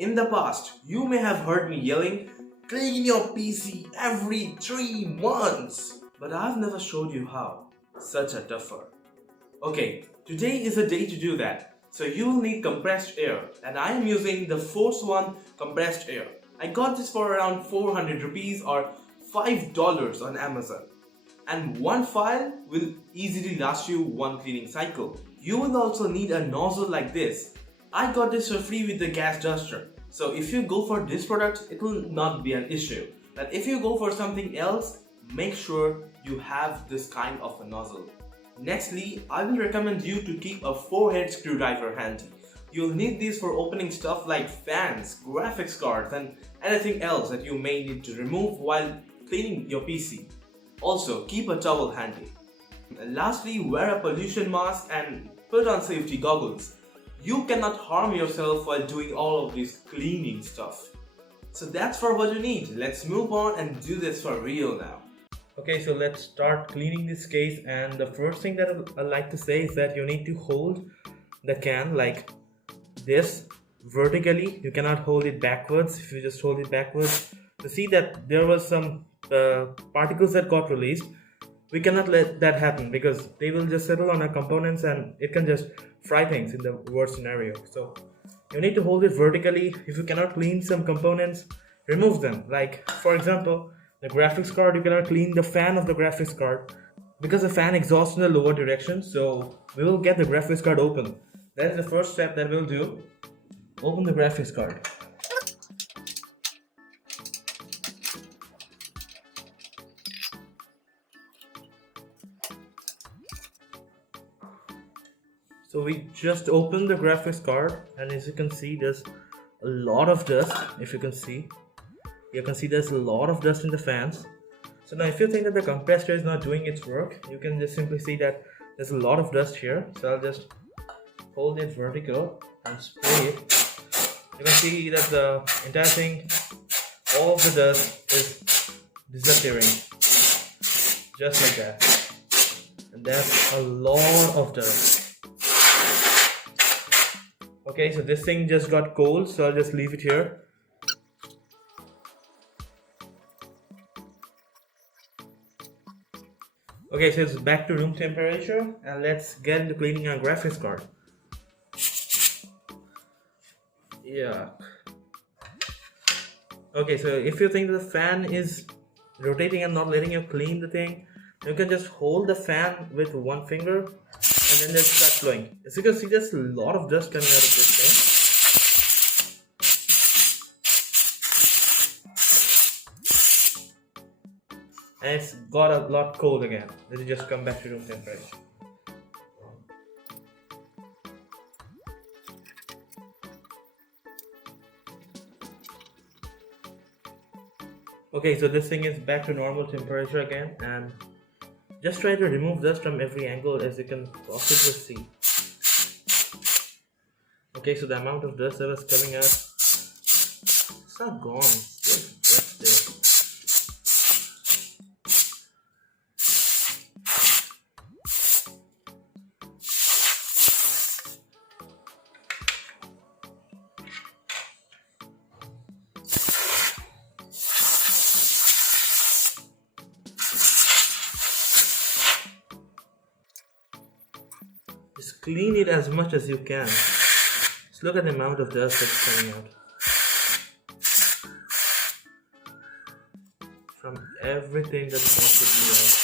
In the past, you may have heard me yelling, clean your PC every 3 months, but I've never showed you how. Such a duffer. Okay, today is the day to do that. So you'll need compressed air, and I am using the Force One compressed air. I got this for around 400 rupees or $5 on Amazon. And one file will easily last you one cleaning cycle. You will also need a nozzle like this. I got this for free with the gas duster. So if you go for this product, it will not be an issue. But if you go for something else, make sure you have this kind of a nozzle. Nextly, I will recommend you to keep a 4-head screwdriver handy. You'll need these for opening stuff like fans, graphics cards and anything else that you may need to remove while cleaning your PC. Also, keep a towel handy. And lastly, wear a pollution mask and put on safety goggles. You cannot harm yourself while doing all of this cleaning stuff. So that's for what you need. Let's move on and do this for real now. Okay, so let's start cleaning this case, and the first thing that I like to say is that you need to hold the can like this vertically. You cannot hold it backwards. If you just hold it backwards, you see that there was some particles that got released. We cannot let that happen because they will just settle on our components and it can just fry things in the worst scenario. So you need to hold it vertically. If you cannot clean some components, remove them. Like for example, the graphics card, you cannot clean the fan of the graphics card because the fan exhausts in the lower direction. So we will get the graphics card open. That is the first step that we'll do. Open the graphics card. So we just opened the graphics card, and as you can see, there's a lot of dust. If you can see there's a lot of dust in the fans. So now if you think that the compressor is not doing its work, you can just simply see that there's a lot of dust here. So I'll just hold it vertical and spray it. You can see that the entire thing, all of the dust is disappearing. Just like that. And that's a lot of dust. Okay, so this thing just got cold, so I'll just leave it here. Okay, so it's back to room temperature, and let's get into cleaning our graphics card. Yeah. Okay, so if you think the fan is rotating and not letting you clean the thing, you can just hold the fan with one finger and then just start flowing. As you can see, there's a lot of dust coming out of this thing. And it's got a lot cold again. Let it just come back to room temperature. Okay, so this thing is back to normal temperature again, and just try to remove dust from every angle as you can possibly see. Okay, so the amount of dust that was coming out, it's not gone. It's just there. Just clean it as much as you can. Just look at the amount of dust that's coming out from everything that's possibly out.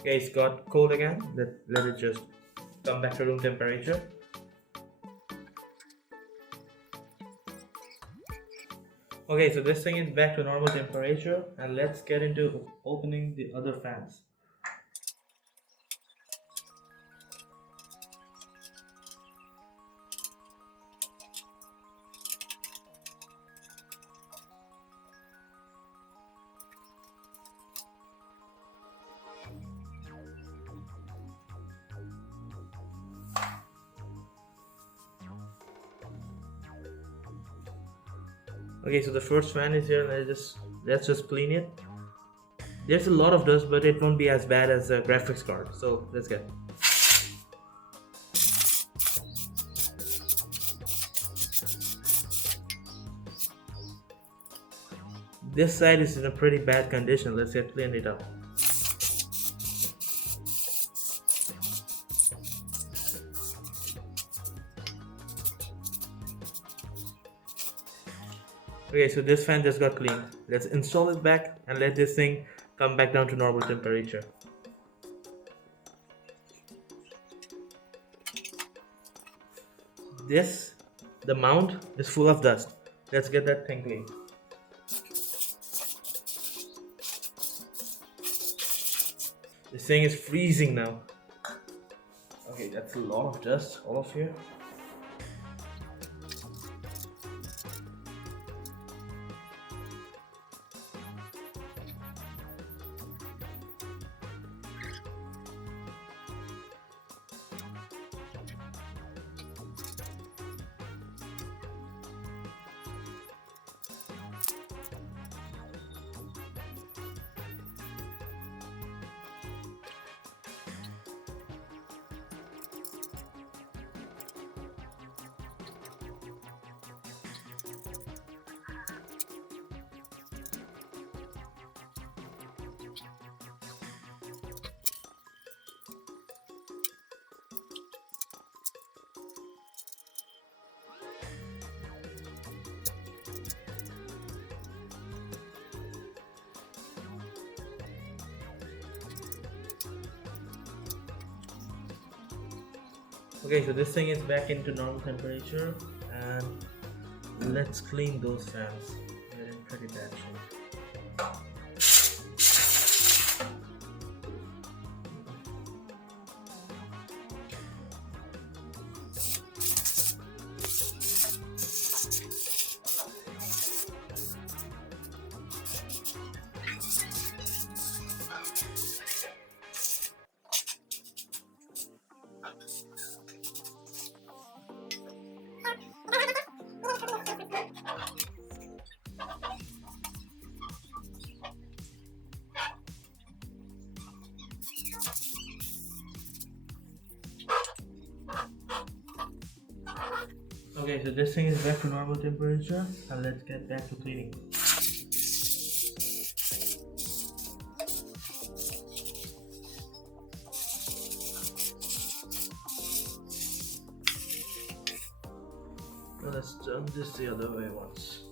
Okay, it's got cold again. Let it just come back to room temperature. Okay, so this thing is back to normal temperature, and let's get into opening the other fans. Okay, so the first fan is here. Let's just clean it. There's a lot of dust, but it won't be as bad as the graphics card. So let's get. This side is in a pretty bad condition. Let's get clean it up. Okay, so this fan just got cleaned. Let's install it back and let this thing come back down to normal temperature. The mount is full of dust. Let's get that thing clean. This thing is freezing now. Okay, that's a lot of dust all of here. Okay, so this thing is back into normal temperature, and let's clean those fans. They're in pretty bad shape. Okay, so this thing is back to normal temperature, and let's get back to cleaning. Now let's turn this the other way once.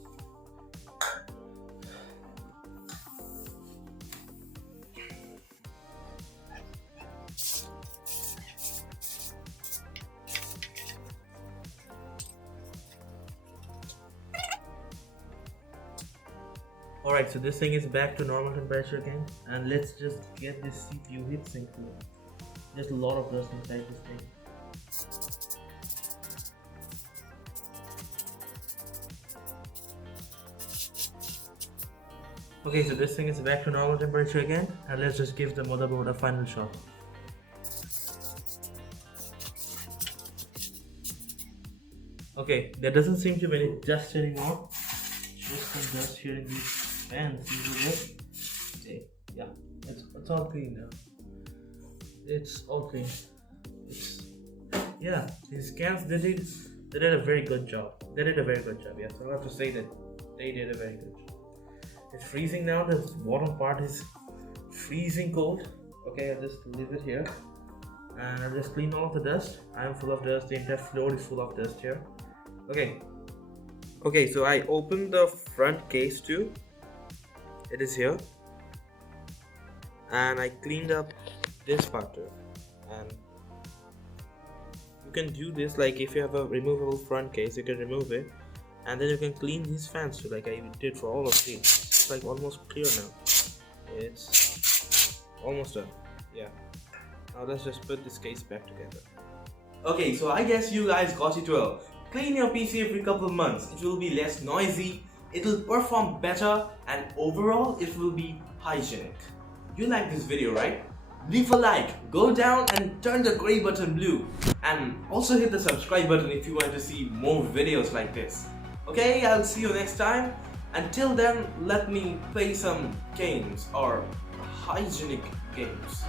Alright, so this thing is back to normal temperature again, and let's just get this CPU heatsink clean. There's a lot of dust inside this thing. Okay, so this thing is back to normal temperature again, and let's just give the motherboard a final shot. Okay, there doesn't seem to be any dust anymore. Just some dust here in these fans. Okay, yeah, it's all clean now. It's all clean. Yeah, these scans they did a very good job. They did a very good job. Yes, I have to say that they did a very good job. It's freezing now. The bottom part is freezing cold. Okay, I'll just leave it here, and I'll just clean all of the dust. I'm full of dust. The entire floor is full of dust here. Okay, so I opened the front case too. It is here, and I cleaned up this part too. And you can do this, like if you have a removable front case, you can remove it, and then you can clean these fans too, like I did for all of these. It's like almost clear now. It's almost done. Yeah. Now let's just put this case back together. Okay, so I guess you guys got it well. Clean your PC every couple of months. It will be less noisy, it will perform better, and overall it will be hygienic. You like this video, right? Leave a like, go down and turn the grey button blue, and also hit the subscribe button if you want to see more videos like this. Okay, I'll see you next time. Until then, let me play some games or hygienic games.